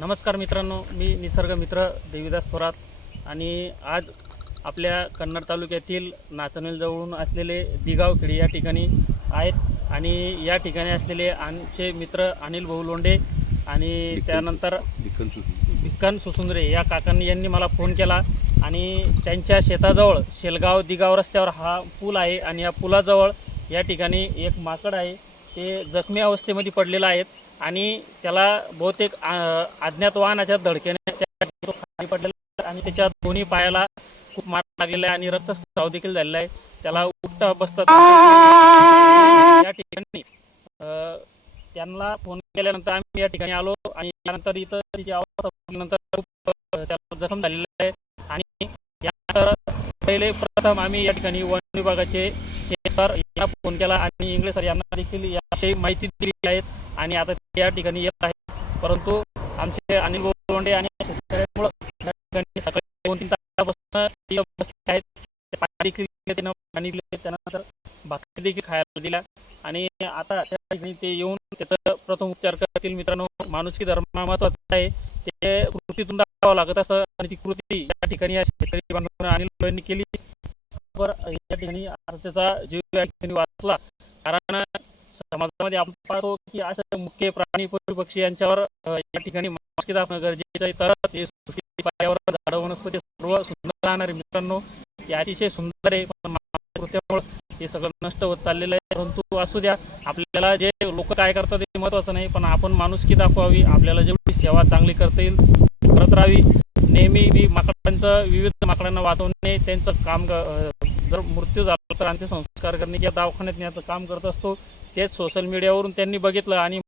नमस्कार मित्रांनो मी निसर्ग मित्र देवीदास थोरात आणि आज आपल्या कन्नड तालुक्यातील नाचनेलजवळून असलेले दिगाव खेडी या ठिकाणी आहेत आणि या ठिकाणी असलेले आमचे मित्र अनिल भाऊ लोंढे आणि त्यानंतर भिक्कन सुसुंदरे या काकांनी यांनी मला फोन केला आणि त्यांच्या शेताजवळ शेलगाव दिगाव रस्त्यावर हा पूल आहे आणि या पुलाजवळ या ठिकाणी एक माकड आहे. ते जखमी अवस्थेमध्ये पडलेलं आहेत आणि त्याला बहुतेक अज्ञात वाहनाच्या धडकेने खाली पडलेला आहे आणि त्याच्या दोन्ही पायाला खूप मार लागलेला आहे आणि रक्तस्राव देखील झालेला आहे त्याला उठता बसतात या ठिकाणी त्यांना फोन केल्यानंतर आम्ही या ठिकाणी आलो आणि त्यानंतर इथं तिची अवस्था खूप त्याला जखम झालेला आहे आणि यानंतर पहिले प्रथम आम्ही या ठिकाणी वन विभागाचे शेख सर यांना फोन केला आणि इंगळे सर यांना देखील याविषयी माहिती दिली आहेत आणि आता ते या ठिकाणी येत आहेत. परंतु आमचे अनिल गोंडे आणि सकाळी दोन तीन तासापासून बसले आहेत. देखील पाणी दिले त्यानंतर भाकरी देखील खायला दिला आणि आता त्या ठिकाणी ते येऊन त्याचं प्रथम उपचार करतील. मित्रांनो माणुसकी धर्म महत्त्वाचा आहे. ते कृतीतून दाखवावं लागत असतं. आणि ती कृती या ठिकाणी या शेतकरी बांधवांना अनिल केली. या ठिकाणी आरतीचा त्याचा जीव या ठिकाणी वाचला. कारण समाजामध्ये आपण पाहतो की अशा मुख्य प्राणी पशु पक्षी यांच्यावर या ठिकाणी मास्की दाखवणं गरजेचं आहे. तरच हे सुखी पायावर झाडं वनस्पती सर्व सुंदर राहणारे मित्रांनो हे अतिशय सुंदर आहे. पण मानवी कृत्यामुळं हे सगळं नष्ट होत चाललेलं आहे. परंतु असू द्या आपल्याला जे लोक काय करतात ते महत्त्वाचं नाही. पण आपण माणुसकी दाखवावी. आपल्याला जेवढी सेवा चांगली करता येईल करत राहावी. नेहमी मी माकडांचं विविध माकडांना वाचवणे त्यांचं काम जर मृत्यू झाला तर अंत्यसंस्कार करणे किंवा दवाखान्यात नेण्याचं काम करत असतो. तेच सोशल मीडियावरून त्यांनी बघितलं आणि